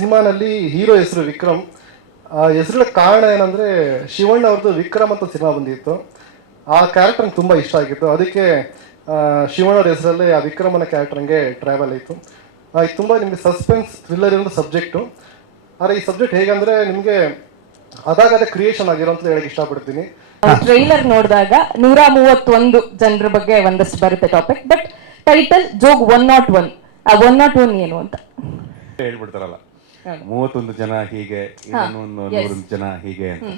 ಸಿನಿಮಾನಲ್ಲಿ hero ಹೆಸರು ವಿಕ್ರಮ್. ಆ ಹೆಸರಿನ ಕಾರಣ ಏನಂದ್ರೆ ಶಿವಣ್ಣ ಅವ್ರದ್ದು ವಿಕ್ರಮ್ ಅಂತ ಸಿನಿಮಾ ಬಂದಿತ್ತು. ಆ ಕ್ಯಾರೆಕ್ಟರ್ ನಂಗೆ ತುಂಬಾ ಇಷ್ಟ ಆಗಿತ್ತು. ಅದಕ್ಕೆ ಶಿವಣ್ಣ ಅವ್ರ ಹೆಸರಲ್ಲೇ ಆ ವಿಕ್ರಮ್ ಅನ್ನೋ ಕ್ಯಾರೆಕ್ಟರ್ ನಂಗೆ ಟ್ರಾವೆಲ್ ಆಯಿತು. ಇದು ತುಂಬ ನಿಮಗೆ ಸಸ್ಪೆನ್ಸ್ ಥ್ರಿಲ್ಲರ್ ಇರೋ ಸಬ್ಜೆಕ್ಟು ಆದರೆ ಈ ಸಬ್ಜೆಕ್ಟ್ ಹೇಗಂದ್ರೆ ನಿಮಗೆ ಅದಾಗದ ಕ್ರಿಯೇಷನ್ ಆಗಿರೋ ಅಂತ ಹೇಳಕ್ ಇಷ್ಟಪಡ್ತೀನಿ. ಟ್ರೈಲರ್ ನೋಡಿದಾಗ ನೂರ ಮೂವತ್ತೊಂದು ಜನರ ಬಗ್ಗೆ ಒಂದಷ್ಟು ಬರುತ್ತೆ topic but title Jog one not one ಆ ಒನ್ ನಾಟ್ ಒನ್ ಏನು ಅಂತ? ಹೇಳ್ಬಿಡ್ತಾರಲ್ಲ. ಮೂವತ್ತೊಂದು ಜನ ಹೀಗೆ ಇನ್ನೊಂದು ನೂರೊಂದು ಜನ ಹೀಗೆ ಅಂತ.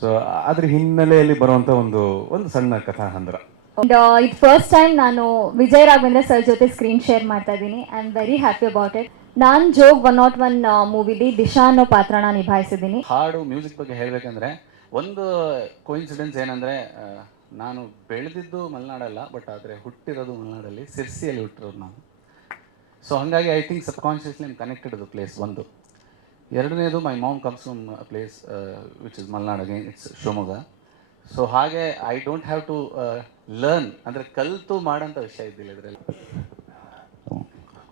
ಸೊ ಅದ್ರ ಹಿನ್ನೆಲೆಯಲ್ಲಿ ಬರುವಂತ ಒಂದು ಒಂದು ಸಣ್ಣ ಕಥಾ ಹಂದರ ಅಂಡ್ ಇದು ಫಸ್ಟ್ ಟೈಮ್ ನಾನು ವಿಜಯ್ ರಾಘವೇಂದ್ರ ಸರ್ ಜೊತೆ ಸ್ಕ್ರೀನ್ ಶೇರ್ ಮಾಡ್ತಾ ಇದ್ದೀನಿ. I am very happy about it non Jog one not one ಮೂವಿಲಿ ದಿಶಾ ಅನ್ನೋ ಪಾತ್ರನ ನಿಭಾಯಿಸಿದ್ದೀನಿ. ಹಾಡು ಮ್ಯೂಸಿಕ್ ಬಗ್ಗೆ ಹೇಳ್ಬೇಕಂದ್ರೆ ಒಂದು ಕೋಇನ್ಸಿಡೆನ್ಸ್ ಏನಂದ್ರೆ ನಾನು ಬೆಳೆದಿದ್ದು ಮಲೆನಾಡಲ್ಲ ಬಟ್ ಆದ್ರೆ ಹುಟ್ಟಿರೋದು ಮಲೆನಾಡಲ್ಲಿ ಸಿರ್ಸಿಯಲ್ಲಿ ಹುಟ್ಟಿರೋದು ನಾನು. ಸೊ ಹಾಗಾಗಿ I think subconsciously consciously connected ಅದು ಪ್ಲೇಸ್ ಒಂದು. ಎರಡನೇದು my mom comes from place which is Malnad again it's Shivamogga so ಹಾಗೆ I don't have to learn ಅಂದರೆ ಕಲಿತು ಮಾಡೋಂಥ ವಿಷಯ ಇದ್ದಿಲ್ಲ ಇದರಲ್ಲಿ.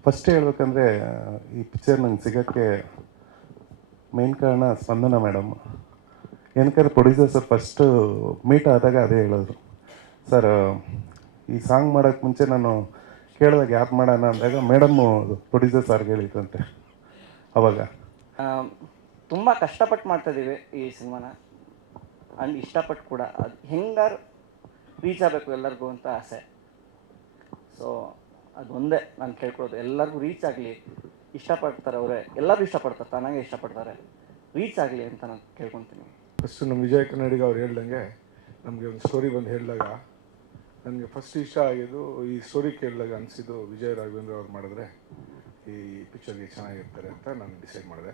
ಫಸ್ಟ್ ಹೇಳ್ಬೇಕಂದ್ರೆ, ಈ ಪಿಕ್ಚರ್ ನಂಗೆ ಸಿಗೋಕ್ಕೆ ಮೇನ್ ಕಾರಣ ಸ್ಪಂದನ ಮೇಡಮ್ ಏನಕ್ಕಾದ್ರೆ ಪ್ರೊಡ್ಯೂಸರ್ ಸರ್ ಫಸ್ಟು ಮೀಟ್ ಆದಾಗ ಅದೇ ಹೇಳೋದು. ಸರ್ ಈ ಸಾಂಗ್ ಮಾಡೋಕ್ಕೆ ಮುಂಚೆ ನಾನು ಕೇಳಿದಾಗ ಯಾಕೆ ಮಾಡೋಣ ಅಂದಾಗ ಮೇಡಮ್ಮು ಪ್ರೊಡ್ಯೂಸರ್ ಸರ್ಗೆ ಹೇಳಿದ್ರಂತೆ ಅವಾಗ. ತುಂಬ ಕಷ್ಟಪಟ್ಟು ಮಾಡ್ತಾಯಿದ್ದೀವಿ ಈ ಸಿನಿಮಾನ. ಆ್ಯಂಡ್ ಇಷ್ಟಪಟ್ಟು ಕೂಡ ಅದು ಹೆಂಗಾರು ರೀಚ್ ಆಗಬೇಕು ಎಲ್ಲರಿಗೂ ಅಂತ ಆಸೆ. ಸೊ ಅದು ಒಂದೇ ನಾನು ಕೇಳ್ಕೊಳ್ಳೋದು. ಎಲ್ಲರಿಗೂ ರೀಚ್ ಆಗಲಿ. ಇಷ್ಟಪಡ್ತಾರೆ ಅವರೇ. ಎಲ್ಲರೂ ಇಷ್ಟಪಡ್ತಾರೆ. ತಾನಾಗೆ ಇಷ್ಟಪಡ್ತಾರೆ. ರೀಚ್ ಆಗಲಿ ಅಂತ ನಾನು ಕೇಳ್ಕೊತೀನಿ. ಫಸ್ಟು ನಮ್ಮ ವಿಜಯ ಕನ್ನಡಿಗ ಅವ್ರು ಹೇಳ್ದಂಗೆ ನಮಗೆ ಒಂದು ಸ್ಟೋರಿ ಬಂದು ಹೇಳಿದಾಗ ನನಗೆ ಫಸ್ಟ್ ಇಷ್ಟ ಆಗಿದ್ದು ಈ ಸ್ಟೋರಿ ಕೇಳಿದಾಗ ಅನಿಸಿದ್ದು ವಿಜಯ ರಾಘವೇಂದ್ರ ಅವ್ರು ಮಾಡಿದ್ರೆ. ಈ ಪಿಕ್ಚರ್ಗೆ ಚೆನ್ನಾಗಿರ್ತಾರೆ ಅಂತ ನಾನು ಡಿಸೈಡ್ ಮಾಡಿದೆ.